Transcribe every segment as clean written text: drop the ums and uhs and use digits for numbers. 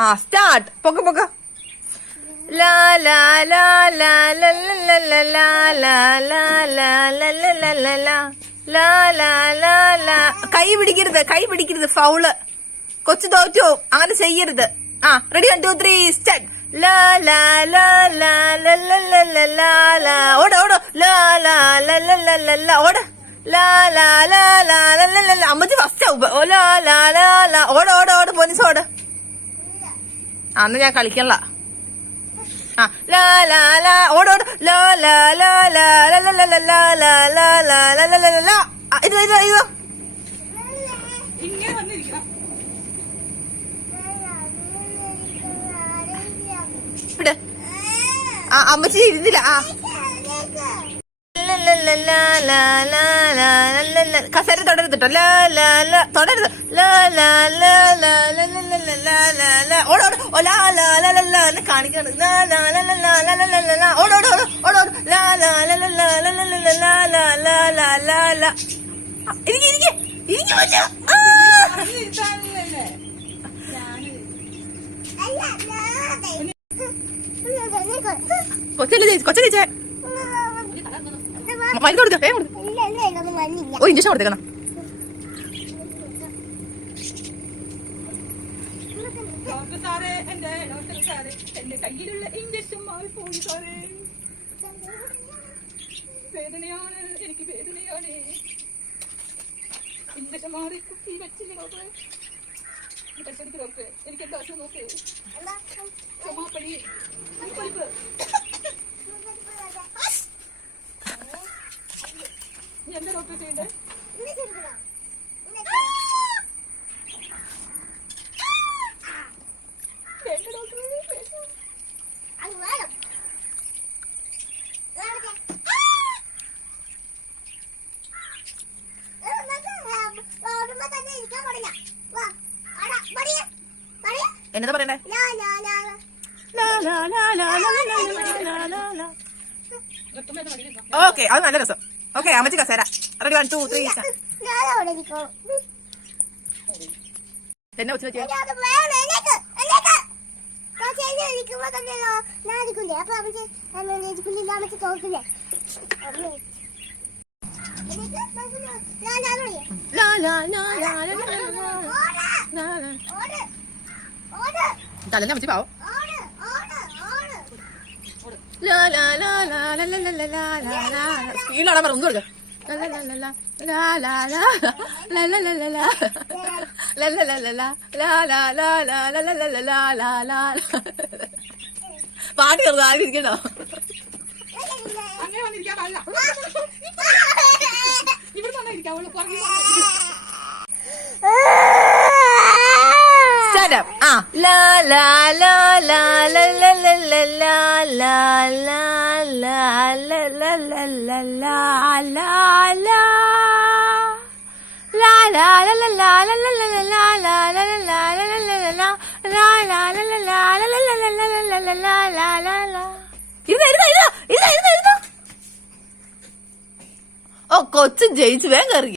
ആ സ്റ്റാർട്ട്. പൊക്ക പൊക്ക. ലാ ലാ ലാ ലാ ലാ ലാ ലാ ലാ ലാ ലാ ലാ ലാ ലാ ലാ ലാ ലാ ലാ ലാ. കൈ പിടിക്കരുത്, കൈ പിടിക്കരുത്, ഫൗള്. കൊച്ചു തോറ്റു, അങ്ങനെ ചെയ്യരുത്. ആ റെഡി 1 2 3 സ്റ്റാർട്ട്. ലാ ലാ ലാ ലാ ലാ ലാ ലാ ലാ ലാ. ഓട് ഓട്. ലാ ലാ ലാ ലാ ലാ ലാ ലാ. ഓട്. ലാ ലാ ലാ ലാ ലാ ലാ ലാ. അമ്മച്ചി ഫസ്റ്റ് ആവും. ഓ ലാ ലാ ലാ ലാ. ഓട് ഓട് ഓട് പോലീസ് ഓട്. അന്ന് ഞാൻ കളിക്കല്ല. ആ ലാ ലാ ലാ. ഓട് ഓട്. ലാ ലാ ലാ ലാ ലാ ലാ ലാ ലാ ലാ ലാ ലാ ലാ ലാ ലാ ലാ. ഇത് ഇത് ഇത് ഇങ്ങനെ വന്നിരിക്കണം. ഇവിടെ ആ അമ്മച്ചി ഇരുന്നില്ല. ആ കസേര തൊടരുത് ട്ടോ. ലാ ലാ ലാ തൊടരുത്. ലാ ലാ ലാ ലാ ലാ ലാ ലാ ലാ. ഓട് ഓട്. ഓ ലാ ലാ ലാ ലാ ലാ കാണിക്കാണ്. ലാ ലാ ലാ ലാ ലാ ലാ ലാ ലാ ലാ. ഓട് ഓട് ഓട് ഓട് ഓട്. ലാ ലാ ലാ ലാ ലാ ലാ ലാ ലാ ലാ ലാ ലാ ലാ ലാ. ഇരിക്ക് ഇരിക്ക് ഇരിക്ക് പറ്റാ. കൊച്ചല്ലേ ചേച്ചി, കൊച്ചല്ലേ ചേച്ചി മരുന്ന് കൊടുക്ക. വേഗം കൊടുക്ക. ഓ ഇഞ്ചക്ഷൻ കൊടുത്തേക്കണം. ഡോക്ടർ സാറേ, എന്റെ ഡോക്ടർ സാറേ, എന്റെ കയ്യിലുള്ള ഇഞ്ചക്ഷൻ മാറിപ്പോയി സാറേ. വേദനയാണ്, എനിക്ക് വേദനയാണ്. ഇഞ്ചക്ഷൻ മാറി കുത്തി വെച്ചില്ല ഡോക്ടറെ. പരിശോധിക്ക് ഡോക്ടറെ, എനിക്ക് എന്താ അസുഖം നോക്കേ. ചുമപ്പടി പഠിപ്പ്. എന്താ ഡോക്ടർ ചെയ്യണ്ടേ? എന്നതാ പറയണ്ടേ? ഓക്കെ, അത് നല്ല രസം. ഓക്കെ അമ്മച്ചി കസേര. റെഡി 1 2 3 എന്നെ വെച്ച് വെച്ചാ തലന്നെ അമ്മച്ചി പാവം. സ്പീഡിലാണ് പറഞ്ഞു കൊടുക്ക. പാട്ട് ചെറുത് ആരും ഇരിക്കണ്ടോ? അങ്ങനെ വന്നിരിക്കാൻ പാടില്ല. ഇവിടെ തന്നെ ഇരിക്കാവുള്ളൂ. ആ ലാ ലാ ലാ ലാ ലാ ലാ ലാ ലാ ലാ ലാ ലാ ലാ ലാ ലാ ലാ ലാ ലാ ഓ കൊച്ചു ജയിച്ചു. വേഗം കയറി.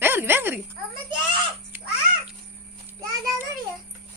വേഗം